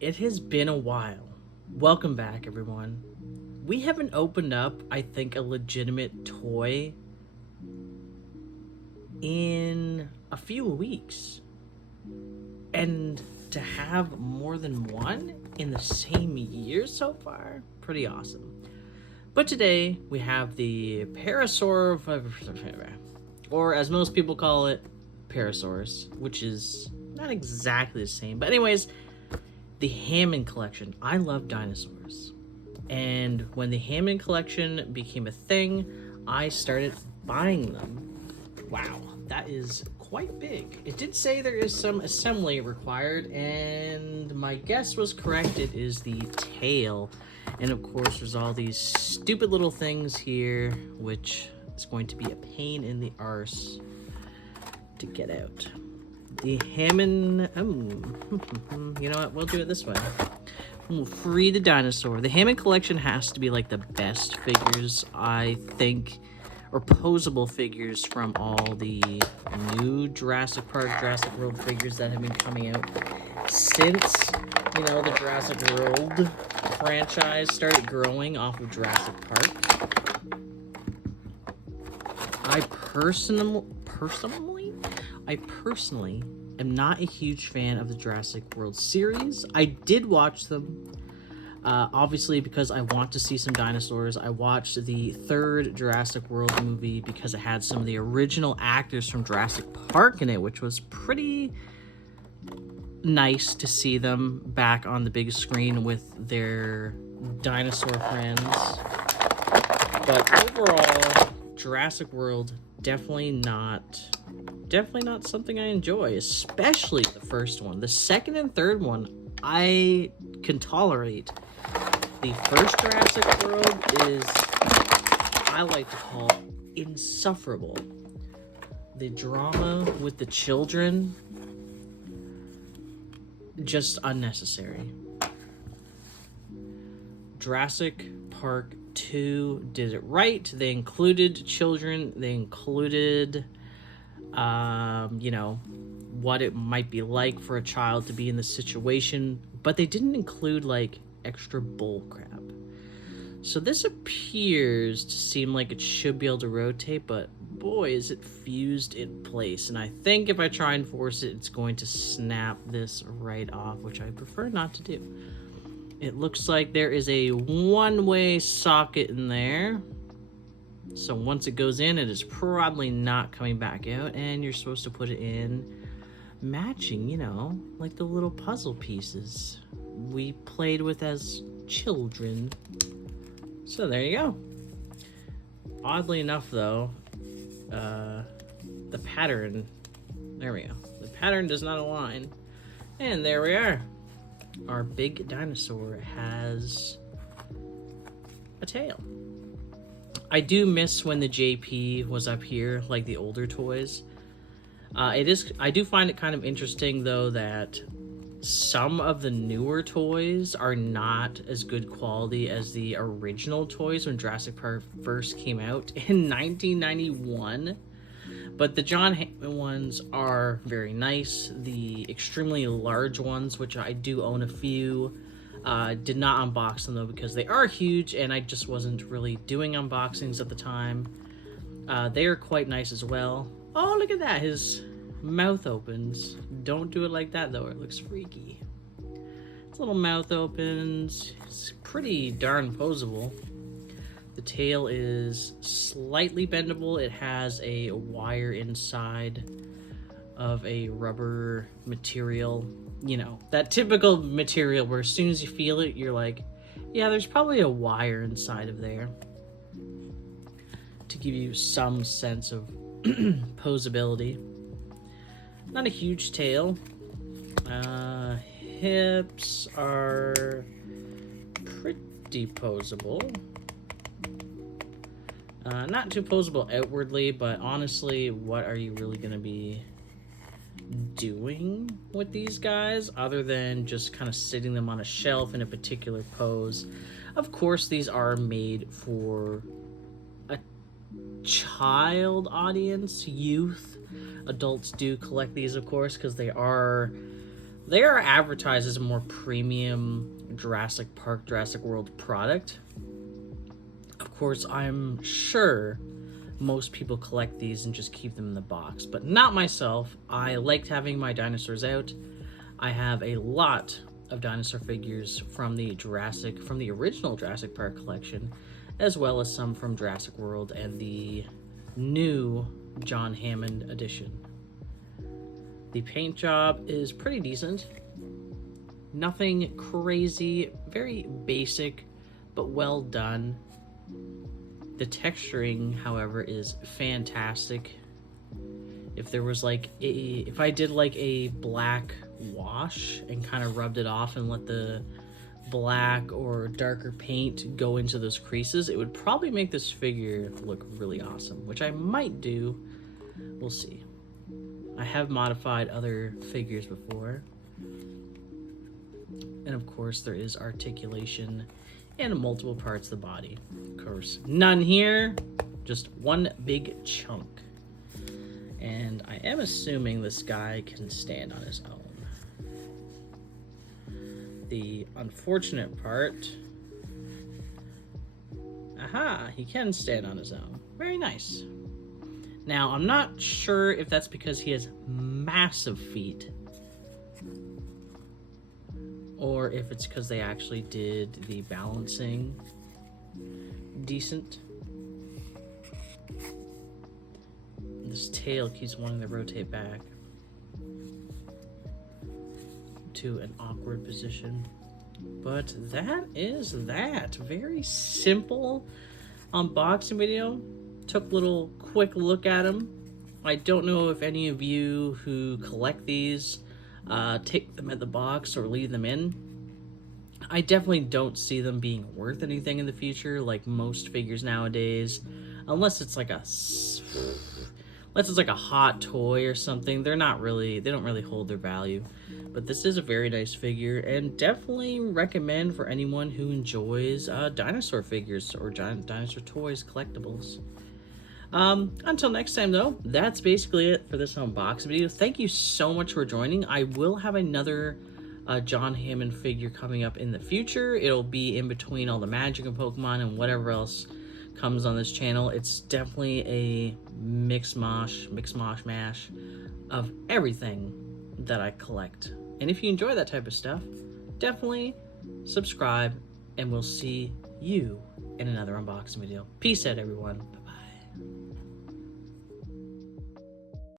It has been a while. Welcome back, everyone. We haven't opened up, I think, a legitimate toy in a few weeks. And to have more than one in the same year so far, pretty awesome. But today we have the Parasaurolophus, or as most people call it, Parasaurus, which is not exactly the same. But anyways, the Hammond collection. I love dinosaurs. And when the Hammond collection became a thing, I started buying them. Wow, that is quite big. It did say there is some assembly required, and my guess was correct. It is the tail. And of course, there's all these stupid little things here, which is going to be a pain in the arse to get out. The Hammond, you know what, we'll do it this way. We'll free the dinosaur. The Hammond collection has to be like the best figures, I think, or posable figures from all the new Jurassic Park, Jurassic World figures that have been coming out since, the Jurassic World franchise started growing off of Jurassic Park. I personally am not a huge fan of the Jurassic World series. I did watch them, obviously, because I want to see some dinosaurs. I watched the third Jurassic World movie because it had some of the original actors from Jurassic Park in it, which was pretty nice to see them back on the big screen with their dinosaur friends. But overall, Jurassic World definitely not something I enjoy, especially the first one. The second and third one I can tolerate. The first Jurassic World is, I like to call, insufferable. The drama with the children, just unnecessary. Jurassic Park 2 did it right. They included children. They included, what it might be like for a child to be in this situation. But they didn't include, extra bull crap. So this appears to seem like it should be able to rotate, but boy, is it fused in place. And I think if I try and force it, it's going to snap this right off, which I prefer not to do. It looks like there is a one-way socket in there. So once it goes in, it is probably not coming back out, and you're supposed to put it in matching, like the little puzzle pieces we played with as children. So there you go. Oddly enough, though, the pattern, there we go. The pattern does not align. And there we are. Our big dinosaur has a tail. I do miss when the JP was up here, like the older toys. I do find it kind of interesting, though, that some of the newer toys are not as good quality as the original toys when Jurassic Park first came out in 1991. But the John Hammond ones are very nice. The extremely large ones, which I do own a few, did not unbox them though because they are huge and I just wasn't really doing unboxings at the time. They are quite nice as well. Oh, look at that. His mouth opens. Don't do it like that though. It looks freaky. His little mouth opens. It's pretty darn posable. The tail is slightly bendable. It has a wire inside of a rubber material. That typical material where as soon as you feel it, you're like, yeah, there's probably a wire inside of there to give you some sense of posability. Not a huge tail. Hips are pretty posable. Not too posable outwardly, but honestly, what are you really going to be doing with these guys other than just kind of sitting them on a shelf in a particular pose? Of course, these are made for a child audience, youth. Adults do collect these, of course, because they are They are advertised as a more premium Jurassic Park, Jurassic World product. Of course, I'm sure most people collect these and just keep them in the box, but not myself. I liked having my dinosaurs out. I have a lot of dinosaur figures from the original Jurassic Park collection, as well as some from Jurassic World and the new John Hammond edition. The paint job is pretty decent. Nothing crazy, very basic, but well done. The texturing, however, is fantastic. If there was if I did like a black wash and kind of rubbed it off and let the black or darker paint go into those creases, it would probably make this figure look really awesome, which I might do. We'll see. I have modified other figures before. And of course, there is articulation in multiple parts of the body. Of course, none here, just one big chunk. And I am assuming this guy can stand on his own. The unfortunate part, aha, he can stand on his own. Very nice. Now, I'm not sure if that's because he has massive feet, or if it's because they actually did the balancing decent. This tail keeps wanting to rotate back to an awkward position. But that is that. Very simple unboxing video. Took a little quick look at them. I don't know if any of you who collect these take them at the box or leave them in. I definitely don't see them being worth anything in the future, like most figures nowadays, unless it's like a hot toy or something. They don't really hold their value. But this is a very nice figure, and definitely recommend for anyone who enjoys dinosaur figures or giant dinosaur toys, collectibles. Until next time, though, that's basically it for this unboxing video. Thank you so much for joining. I will have another John Hammond figure coming up in the future. It'll be in between all the Magic and Pokemon and whatever else comes on this channel. It's definitely a mix mash of everything that I collect. And if you enjoy that type of stuff, definitely subscribe, and we'll see you in another unboxing video. Peace out, everyone.